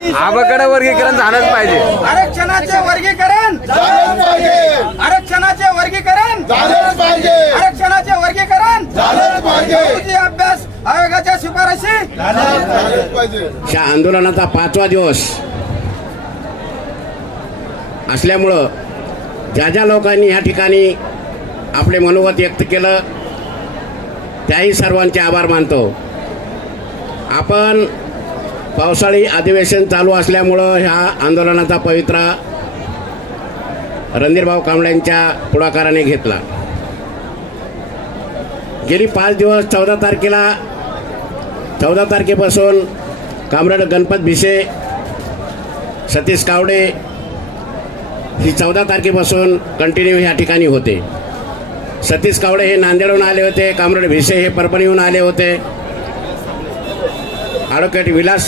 आबाकडे वर्गीकरण झालंच पाहिजे. आरक्षणाचे वर्गीकरण झालंच पाहिजे. आरक्षणाचे वर्गीकरण झालंच पाहिजे. आरक्षणाचे वर्गीकरण झालंच पाहिजे. तुझी अभ्यास आयोगाच्या शिफारशी आंदोलनाचा पाचवा दिवस असल्यामुळं ज्या ज्या लोकांनी या ठिकाणी आपले मनोगत व्यक्त केलं त्याही सर्वांचे आभार मानतो. आपण पावसाळी अधिवेशन चालू असल्यामुळं ह्या आंदोलनाचा पवित्रा रणधीरभाऊ कांबळ्यांच्या पुढाकाराने घेतला. गेली पाच दिवस चौदा तारखेला चौदा तारखेपासून कामरेड गणपत भिसे सतीश कावडे ही चौदा तारखेपासून कंटिन्यू ह्या ठिकाणी होते. सतीश कावडे हे नांदेडहून आले होते कामरेड भिसे हे परभणीहून आले होते. ॲडव्होकेट विलास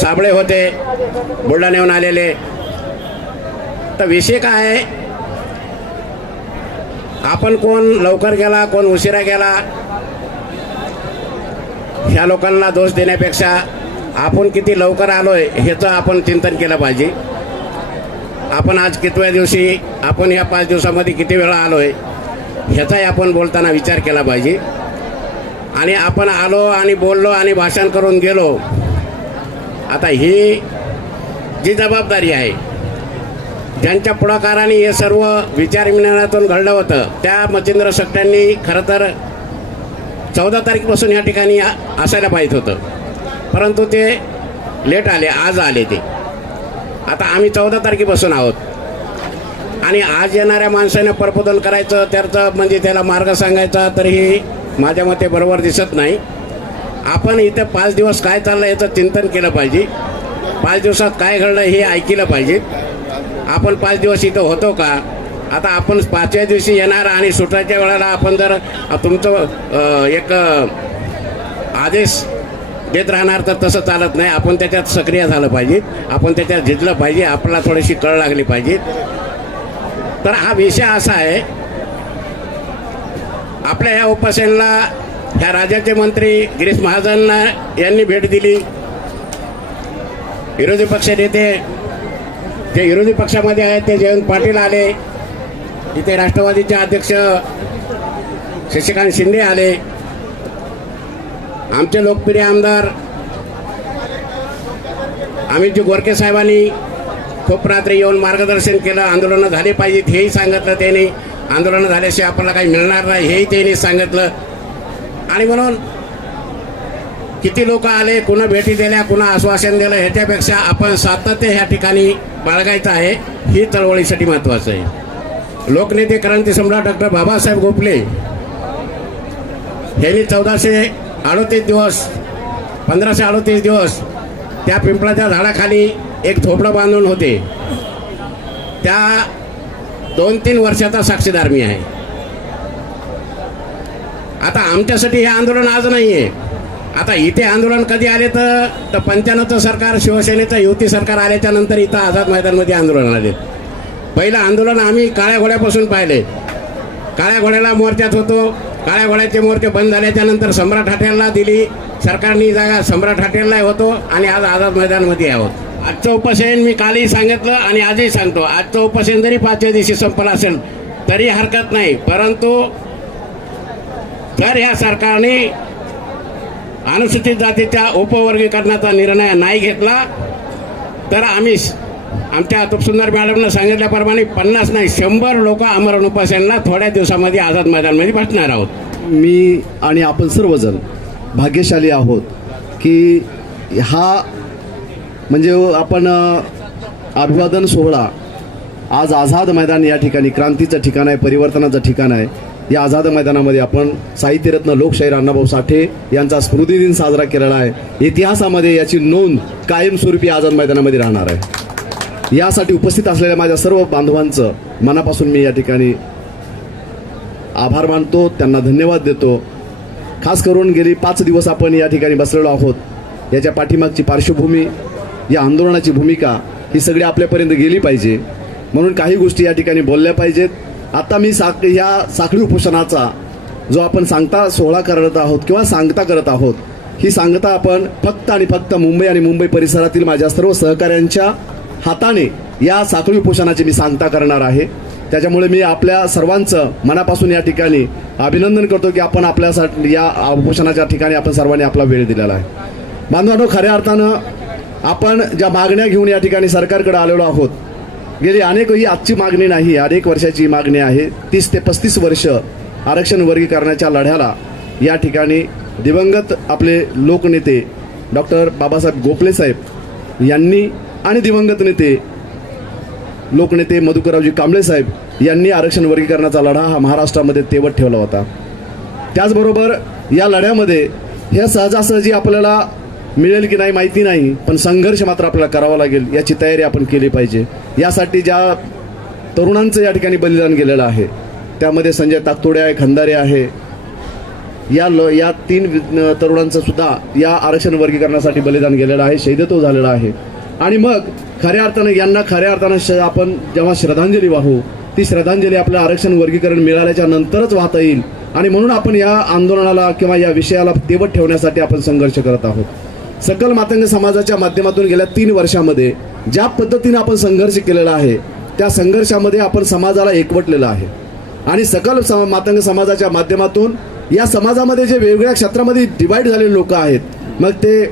साबळे होते बुलढाण्याहून आलेले. तर विषय काय आहे? आपण कोण लवकर गेला कोण उशिरा गेला? ह्या लोकांना दोष देण्यापेक्षा आपण किती लवकर आलोय ह्याचं आपण चिंतन केलं पाहिजे. आपण आज कितव्या दिवशी आपण ह्या पाच दिवसामध्ये किती वेळा आलोय ह्याचाही आपण बोलताना विचार केला पाहिजे. आणि आपण आलो आणि बोललो आणि भाषण करून गेलो. आता ही जी जबाबदारी आहे ज्यांच्या पुढाकाराने हे सर्व विचारविनिमयातून घडलं होतं त्या मच्छिंद्र सकट्यांनी खरं तर चौदा तारखेपासून या ठिकाणी असायला पाहिजे होतं. परंतु ते लेट आले आज आले ते. आता आम्ही चौदा तारखेपासून आहोत. आणि आज येणाऱ्या माणसाने प्रबोधन करायचं त्याचं म्हणजे त्याला मार्ग सांगायचा तर ही माझ्या मते बरोबर दिसत नाही. आपण इथं पाच दिवस काय चाललं याचं चिंतन केलं पाहिजे. पाच दिवसात काय घडलं हे ऐकलं पाहिजे. आपण पाच दिवस इथं होतो का? आता आपण पाचव्या दिवशी येणार आणि सुटायच्या वेळेला आपण जर तुमचं एक आदेश देत राहणार तर तसं चालत नाही. आपण त्याच्यात सक्रिय झालं पाहिजे. आपण त्याच्यात झिजलं पाहिजे. आपल्याला थोडीशी कळ लागली पाहिजे. तर हा विषय असा आहे आपल्या ह्या उपासनेला ह्या राज्याचे मंत्री गिरीश महाजन यांनी भेट दिली. विरोधी पक्ष नेते जे विरोधी पक्षामध्ये आहेत ते जयंत पाटील आले. इथे राष्ट्रवादीचे अध्यक्ष शशिकांत शिंदे आले. आमचे लोकप्रिय आमदार अमितजी गोरके साहेबांनी खूप येऊन मार्गदर्शन केलं आंदोलनं झाली पाहिजेत हेही सांगितलं त्यांनी. आंदोलनं झाल्याशिवाय आपल्याला काही मिळणार नाही हेही त्यांनी सांगितलं. आणि म्हणून किती लोक आले कुणा भेटी दिल्या कुणा आश्वासन दिलं ह्याच्यापेक्षा आपण सातत्य ह्या ठिकाणी बाळगायचं आहे. ही चळवळीसाठी महत्वाचं आहे. लोकनेते क्रांती सम्राट डॉक्टर बाबासाहेब गोपले यांनी चौदाशे अडोतीस दिवस पंधराशे अडोतीस दिवस त्या पिंपळाच्या झाडाखाली एक थोपडं बांधून होते. त्या दोन तीन वर्षाचा साक्षीदार मी आहे. आता आमच्यासाठी हे आंदोलन आज नाही आहे आता इथे आंदोलन कधी आले तर तर पंच्याण्णवचं सरकार शिवसेनेचं युती सरकार आल्याच्यानंतर इथं आझाद मैदानमध्ये आंदोलन आले. पहिलं आंदोलन आम्ही काळ्या घोड्यापासून पाहिले. काळ्या घोड्याला मोर्चात होतो. काळ्या घोड्याचे मोर्चे बंद झाल्याच्यानंतर सम्राट हॉटेलला दिली. सरकारनी जागा सम्राट हॉटेलला होतो आणि आज आझाद मैदानमध्ये आहोत. आजचं उपासन मी कालही सांगितलं आणि आजही सांगतो. आजचं उपासन जरी पाचव्या दिवशी संपलं असेल तरी हरकत नाही. परंतु जर ह्या सरकारने अनुसूचित जातीच्या उपवर्गीकरणाचा निर्णय नाही घेतला तर आम्ही आमच्या तुपसुंदर मॅडमनं सांगितल्याप्रमाणे पन्नास नाही शंभर लोक अमरण उपासनाला थोड्या दिवसामध्ये आझाद मैदानमध्ये बसणार आहोत. मी आणि आपण सर्वजण भाग्यशाली आहोत की हा म्हणजे आपण अभिवादन सोहळा आज आझाद मैदान या ठिकाणी क्रांतीचं ठिकाण आहे परिवर्तनाचं ठिकाण आहे. या आझाद मैदानामध्ये आपण साहित्यरत्न लोकशाहीर अण्णाभाऊ साठे यांचा स्मृती दिन साजरा केलेला आहे. इतिहासामध्ये याची नोंद कायमस्वरूपी आझाद मैदानामध्ये राहणार आहे. यासाठी उपस्थित असलेल्या माझ्या सर्व बांधवांचं मनापासून मी या ठिकाणी आभार मानतो त्यांना धन्यवाद देतो. खास करून गेली पाच दिवस आपण या ठिकाणी बसलेलो आहोत. याच्या पाठीमागची पार्श्वभूमी या आंदोलनाची भूमिका ही सगळी आपल्यापर्यंत गेली पाहिजे. म्हणून काही गोष्टी या ठिकाणी बोलल्या पाहिजेत. आता मी साक ह्या साखळी उपोषणाचा जो आपण सांगता सोहळा करत आहोत किंवा सांगता करत आहोत ही सांगता आपण फक्त आणि फक्त मुंबई आणि मुंबई परिसरातील माझ्या सर्व सहकाऱ्यांच्या हाताने या साखळी उपोषणाची मी सांगता करणार आहे. त्याच्यामुळे मी आपल्या सर्वांचं मनापासून या ठिकाणी अभिनंदन करतो की आपण आपल्यासाठी या उपोषणाच्या ठिकाणी आपण सर्वांनी आपला वेळ दिलेला आहे. बांधवांनो खऱ्या अर्थानं आपण ज्या मागण्या घेऊन या ठिकाणी सरकारकडे आलेलो आहोत गेली अनेक ही आजची मागणी नाही अनेक वर्षाची मागणी आहे. तीस ते पस्तीस वर्ष आरक्षण वर्गीकरणाच्या लढ्याला या ठिकाणी दिवंगत आपले लोकनेते डॉक्टर बाबासाहेब गोपले साहेब यांनी आणि दिवंगत नेते लोकनेते मधुकररावजी कांबळे साहेब यांनी आरक्षण वर्गीकरणाचा लढा हा महाराष्ट्रामध्ये तेवत ठेवला होता. त्याचबरोबर या लढ्यामध्ये हे सहजासहजी आपल्याला मिळेल की नाही माहिती नाही पण संघर्ष मात्र आपल्याला करावा लागेल याची तयारी आपण केली पाहिजे. यासाठी ज्या तरुणांचं या ठिकाणी बलिदान गेलेलं आहे त्यामध्ये संजय ताकतोडे आहे खंदारे आहे. या ल या तीन वि- तरुणांचं सुद्धा या आरक्षण वर्गीकरणासाठी बलिदान गेलेलं आहे शहीदत्व झालेलं आहे. आणि मग खऱ्या अर्थानं यांना खऱ्या अर्थानं श आपण जेव्हा श्रद्धांजली वाहू ती श्रद्धांजली आपलं आरक्षण वर्गीकरण मिळाल्याच्या नंतरच वाहता येईल. आणि म्हणून आपण या आंदोलनाला किंवा या विषयाला तेवत ठेवण्यासाठी आपण संघर्ष करत आहोत. सकल मातंग समाजाच्या माध्यमातून गेल्या तीन वर्षामध्ये ज्या पद्धतीने आपण संघर्ष केलेला आहे त्या संघर्षामध्ये आपण समाजाला एकवटलेलं आहे. आणि सकल सम- मातंग समाजाच्या माध्यमातून या समाजामध्ये जे वेगवेगळ्या क्षेत्रामध्ये डिवाईड झालेले लोक आहेत मग ते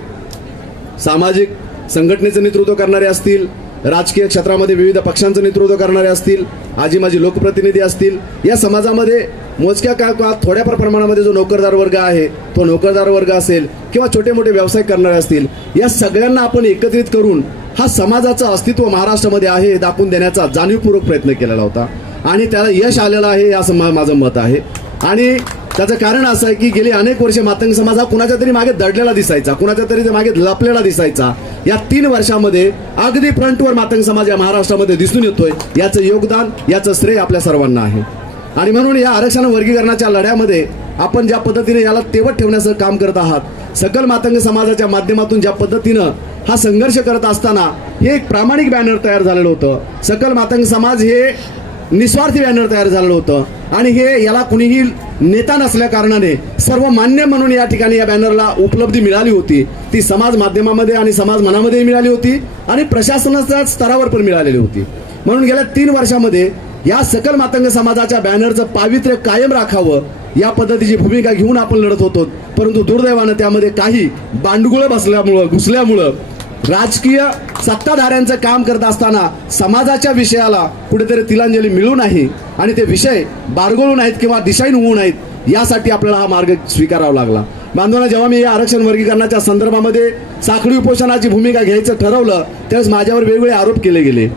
सामाजिक संघटनेचं नेतृत्व करणारे असतील राजकीय क्षेत्रामध्ये विविध पक्षांचं नेतृत्व करणारे असतील आजी माजी लोकप्रतिनिधी असतील या समाजामध्ये मोजक्या का किंवा थोड्याफार प्रमाणामध्ये जो नोकरदार वर्ग आहे तो नोकरदार वर्ग असेल किंवा छोटे मोठे व्यवसाय करणारे असतील या सगळ्यांना आपण एकत्रित करून हा समाजाचं अस्तित्व महाराष्ट्रामध्ये आहे हे दाखवून देण्याचा जाणीवपूर्वक प्रयत्न केलेला होता. आणि त्याला यश आलेलं आहे या माझं मत आहे. आणि त्याचं कारण असं आहे की गेली अनेक वर्षे मातंग समाज हा कुणाच्या तरी मागे दडलेला दिसायचा कुणाच्या तरी ते मागे लपलेला दिसायचा. या तीन वर्षामध्ये अगदी फ्रंटवर मातंग समाज या महाराष्ट्रामध्ये दिसून येतोय. याचं योगदान याचं श्रेय आपल्या सर्वांना आहे. आणि म्हणून या आरक्षण वर्गीकरणाच्या लढ्यामध्ये आपण ज्या पद्धतीने याला तेवत ठेवण्याचं काम करत आहात सकल मातंग समाजाच्या माध्यमातून ज्या पद्धतीनं हा संघर्ष करत असताना हे एक प्रामाणिक बॅनर तयार झालेलं होतं. सकल मातंग समाज हे निस्वार्थी बॅनर तयार झालेलं होतं. आणि हे याला कुणीही नेता नसल्या कारणाने सर्व मान्य म्हणून या ठिकाणी या बॅनरला उपलब्धी मिळाली होती. ती समाज माध्यमामध्ये आणि समाज मनामध्ये मिळाली होती आणि प्रशासनाच्या स्तरावर पण मिळालेली होती. म्हणून गेल्या तीन वर्षामध्ये या सकल मातंग समाजाच्या बॅनरचं पावित्र्य कायम राखावं या पद्धतीची भूमिका घेऊन आपण लढत होतो. परंतु दुर्दैवानं त्यामध्ये काही बांडगुळं बसल्यामुळं घुसल्यामुळं राजकीय सत्ताधाऱ्यांचं काम करत असताना समाजाच्या विषयाला कुठेतरी तिलांजली मिळू नाही आणि ते विषय बारगळू नाहीत किंवा दिशाहीन होऊ नाहीत यासाठी आपल्याला हा मार्ग स्वीकारावा लागला. बांधवांना जेव्हा मी या आरक्षण वर्गीकरणाच्या संदर्भामध्ये साखळी उपोषणाची भूमिका घ्यायचं ठरवलं त्यावेळेस माझ्यावर वेगवेगळे आरोप केले गेले.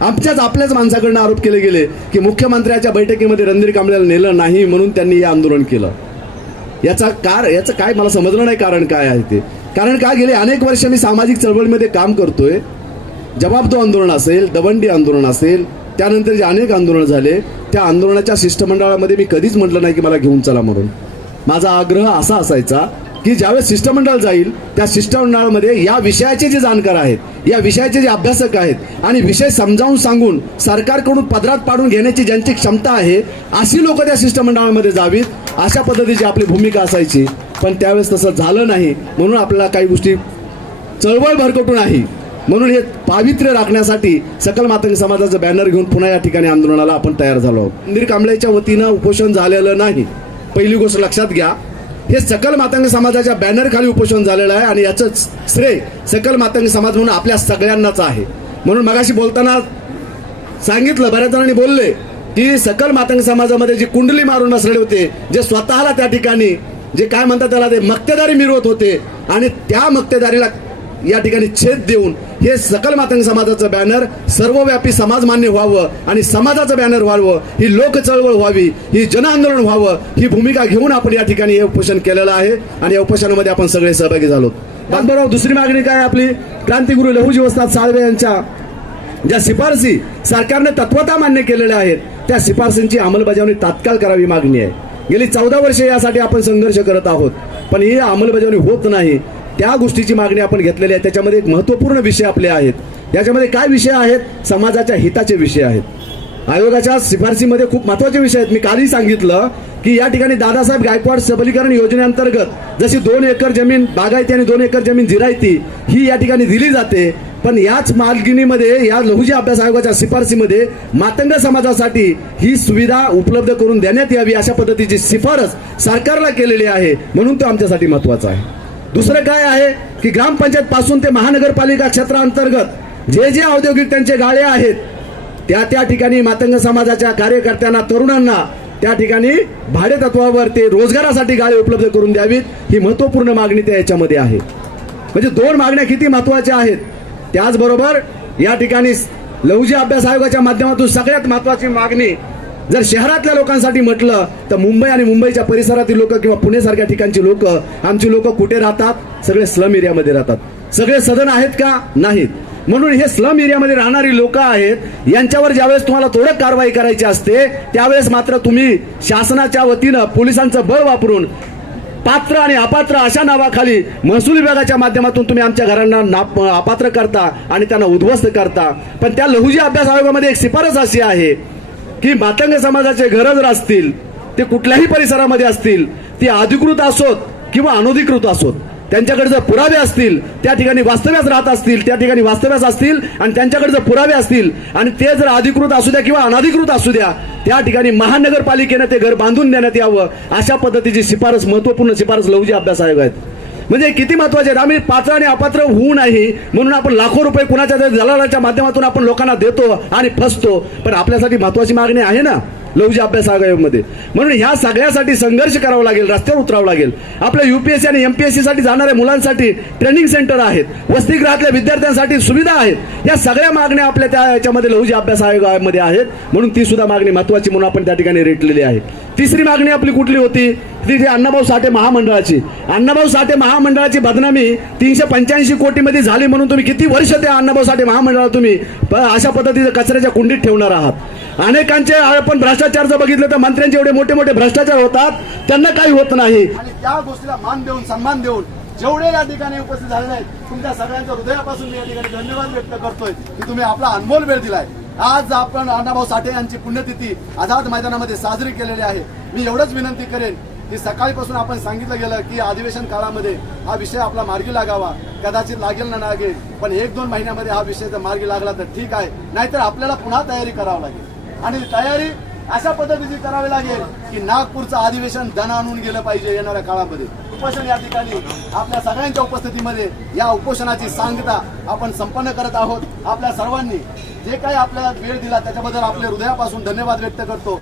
आमच्याच आपल्याच माणसाकडनं आरोप केले गेले की मुख्यमंत्र्याच्या बैठकीमध्ये रणधीर कांबळेला नेलं नाही म्हणून त्यांनी हे आंदोलन केलं. याचा कार याचं काय मला समजलं नाही कारण काय आहे ते. कारण काय गेले अनेक वर्ष मी सामाजिक चळवळीमध्ये काम करतोय. जबाबदो आंदोलन असेल दवंडी आंदोलन असेल त्यानंतर जे अनेक आंदोलन झाले त्या आंदोलनाच्या शिष्टमंडळामध्ये मी कधीच म्हटलं नाही की मला घेऊन चला म्हणून. माझा आग्रह असा असायचा की ज्यावेळेस शिष्टमंडळ जाईल त्या शिष्टमंडळामध्ये या विषयाचे जे जाणकार आहेत या विषयाचे जे अभ्यासक आहेत आणि विषय समजावून सांगून सरकारकडून पदरात पाडून घेण्याची ज्यांची क्षमता आहे अशी लोक त्या शिष्टमंडळामध्ये जावीत. अशा पद्धतीची आपली भूमिका असायची. पण त्यावेळेस तसं झालं नाही. म्हणून आपल्याला काही गोष्टी चळवळ भरकटून आहे म्हणून हे पावित्र्य राखण्यासाठी सकल मातंग समाजाचं बॅनर घेऊन पुन्हा या ठिकाणी आंदोलनाला आपण तयार झालो आहोत. मंदिर कांबळेच्या वतीनं उपोषण झालेलं नाही. पहिली गोष्ट लक्षात घ्या. हे सकल मातंग समाजाच्या बॅनर खाली उपोषण झालेलं आहे आणि याचं श्रेय सकल मातंग समाज म्हणून आपल्या सगळ्यांनाच आहे. म्हणून मगाशी बोलताना सांगितलं बऱ्याच जणांनी बोलले की सकल मातंग समाजामध्ये जी कुंडली मारून बसलेले होते जे स्वतःला त्या ठिकाणी जे काय म्हणतात त्याला ते मक्तेदारी मिरवत होते आणि त्या मक्तेदारीला या ठिकाणी छेद देऊन हे सकल मातंग समाजाचं बॅनर सर्वव्यापी समाज मान्य व्हावं आणि समाजाचं बॅनर व्हावं ही लोक चळवळ व्हावी ही जन आंदोलन व्हावं ही भूमिका घेऊन आपण या ठिकाणी हे उपोषण केलेलं आहे आणि या उपोषणामध्ये आपण सगळे सहभागी झालो. बांधवराव दुसरी मागणी काय आपली? क्रांतिगुरु लहुजी वस्ताद साळवे यांच्या ज्या शिफारसी सरकारने तत्वता मान्य केलेल्या आहेत त्या शिफारसींची अंमलबजावणी तात्काळ करावी मागणी आहे. गेली चौदा वर्षे यासाठी आपण संघर्ष करत आहोत पण ही अंमलबजावणी होत नाही. त्या गोष्टीची मागणी आपण घेतलेली आहे. त्याच्यामध्ये एक महत्त्वपूर्ण विषय आपले आहेत. याच्यामध्ये काय विषय आहेत? समाजाच्या हिताचे विषय आहेत. आयोगाच्या शिफारसीमध्ये खूप महत्त्वाचे विषय आहेत. मी कालही सांगितलं की या ठिकाणी दादासाहेब गायकवाड सबलीकरण योजनेअंतर्गत जशी दोन एकर जमीन बागायती आणि दोन एकर जमीन जिरायती ही या ठिकाणी दिली जाते. पण याच मालगिनीमध्ये या लघुजी अभ्यास आयोगाच्या शिफारसीमध्ये मातंग समाजासाठी ही सुविधा उपलब्ध करून देण्यात यावी अशा पद्धतीची शिफारस सरकारला केलेली आहे. म्हणून तो आमच्यासाठी महत्त्वाचा आहे. दुसरं काय आहे की ग्रामपंचायत पासून ते महानगरपालिका क्षेत्रांतर्गत जे जे औद्योगिक त्यांचे गाळे आहेत त्या त्या ठिकाणी मातंग समाजाच्या कार्यकर्त्यांना तरुणांना त्या ठिकाणी भाडेतत्वावर ते रोजगारासाठी गाळे उपलब्ध करून द्यावीत ही महत्त्वपूर्ण मागणी त्या याच्यामध्ये आहे. म्हणजे दोन मागण्या किती महत्त्वाच्या आहेत त्याचबरोबर या ठिकाणी लहुजी अभ्यास आयोगाच्या माध्यमातून सगळ्यात महत्वाची मागणी जर शहरातल्या लोकांसाठी म्हटलं तर मुंबई आणि मुंबईच्या परिसरातील लोक किंवा पुणे सारख्या ठिकाणची लोक आमची लोक कुठे राहतात? सगळे स्लम एरियामध्ये राहतात. सगळे सदन आहेत का? नाहीत. म्हणून हे स्लम एरियामध्ये राहणारी लोक आहेत यांच्यावर ज्यावेळेस तुम्हाला थोडं कारवाई करायची असते त्यावेळेस मात्र तुम्ही शासनाच्या वतीनं पोलिसांचं बळ वापरून पात्र आणि अपात्र अशा नावाखाली महसूल विभागाच्या माध्यमातून तुम्ही आमच्या घरांना नाप अपात्र करता आणि त्यांना उद्ध्वस्त करता. पण त्या लहुजी अभ्यास आयोगामध्ये एक शिफारस अशी आहे की मातंग समाजाचे घर जर असतील ते कुठल्याही परिसरामध्ये असतील ती अधिकृत असोत किंवा अनधिकृत असोत त्यांच्याकडे जर पुरावे असतील त्या ठिकाणी वास्तव्यास राहत असतील त्या ठिकाणी वास्तव्यास असतील आणि त्यांच्याकडे जर पुरावे असतील आणि ते जर अधिकृत असू द्या किंवा अनधिकृत असू द्या त्या ठिकाणी महानगरपालिकेनं ते घर बांधून देण्यात यावं अशा पद्धतीची शिफारस महत्त्वपूर्ण शिफारस लहुजी अभ्यास आयोग आहेत. म्हणजे किती महत्त्वाचे आहेत? आम्ही पात्र आणि अपात्र होऊ नाही. म्हणून आपण लाखो रुपये कुणाच्या तरी दलालाच्या माध्यमातून आपण लोकांना देतो आणि फसतो. पण आपल्यासाठी महत्वाची मागणी आहे ना? लघुजी अभ्यास आयोगामध्ये म्हणून ह्या सगळ्यासाठी संघर्ष करावा लागेल रस्त्यावर उतरावं लागेल. आपल्या युपीएससी आणि एमपीएससी साठी जाणाऱ्या मुलांसाठी ट्रेनिंग सेंटर आहेत. वसतिगृहातल्या विद्यार्थ्यांसाठी सुविधा आहेत. या सगळ्या मागण्या आपल्या त्या याच्यामध्ये लघुजी अभ्यास आयोगामध्ये आहेत. म्हणून ती सुद्धा मागणी महत्वाची म्हणून आपण त्या ठिकाणी रेटलेली आहे. तिसरी मागणी आपली कुठली होती? ती जी अण्णाभाऊ साठे महामंडळाची. अण्णाभाऊ साठे महामंडळाची बदनामी तीनशे पंच्याऐंशी कोटीमध्ये झाली म्हणून तुम्ही किती वर्ष त्या अण्णाभाऊ साठे महामंडळाला तुम्ही अशा पद्धतीचं कचऱ्याच्या कुंडीत ठेवणार आहात? अनेकांचे आपण भ्रष्टाचार जर बघितलं तर मंत्र्यांचे एवढे मोठे मोठे भ्रष्टाचार होतात त्यांना काही होत नाही. आणि त्या गोष्टीला मान देऊन सन्मान देऊन जेवढे या ठिकाणी उपस्थित झालेले आहेत तुमच्या सगळ्यांच्या हृदयापासून मी या ठिकाणी धन्यवाद व्यक्त करतोय की तुम्ही आपला अनमोल वेळ दिलाय. आज आपण अण्णाभाऊ साठे यांची पुण्यतिथी आझाद मैदानामध्ये साजरी केलेली आहे. मी एवढंच विनंती करेन की सकाळीपासून आपण सांगितलं गेलं की अधिवेशन काळामध्ये हा विषय आपला मार्गी लागावा. कदाचित लागेल ना लागेल पण एक दोन महिन्यामध्ये हा विषय जर मार्गी लागला तर ठीक आहे. नाहीतर आपल्याला पुन्हा तयारी करावी लागेल. आणि तयारी अशा पद्धतीची करावी लागेल की नागपूरचं अधिवेशन धन आणून गेलं पाहिजे येणाऱ्या काळामध्ये. उपोषण या ठिकाणी आपल्या सगळ्यांच्या उपस्थितीमध्ये या उपोषणाची सांगता आपण संपन्न करत आहोत. आपल्या सर्वांनी जे काही आपल्याला वेळ दिला त्याच्याबद्दल आपल्या हृदयापासून धन्यवाद व्यक्त करतो.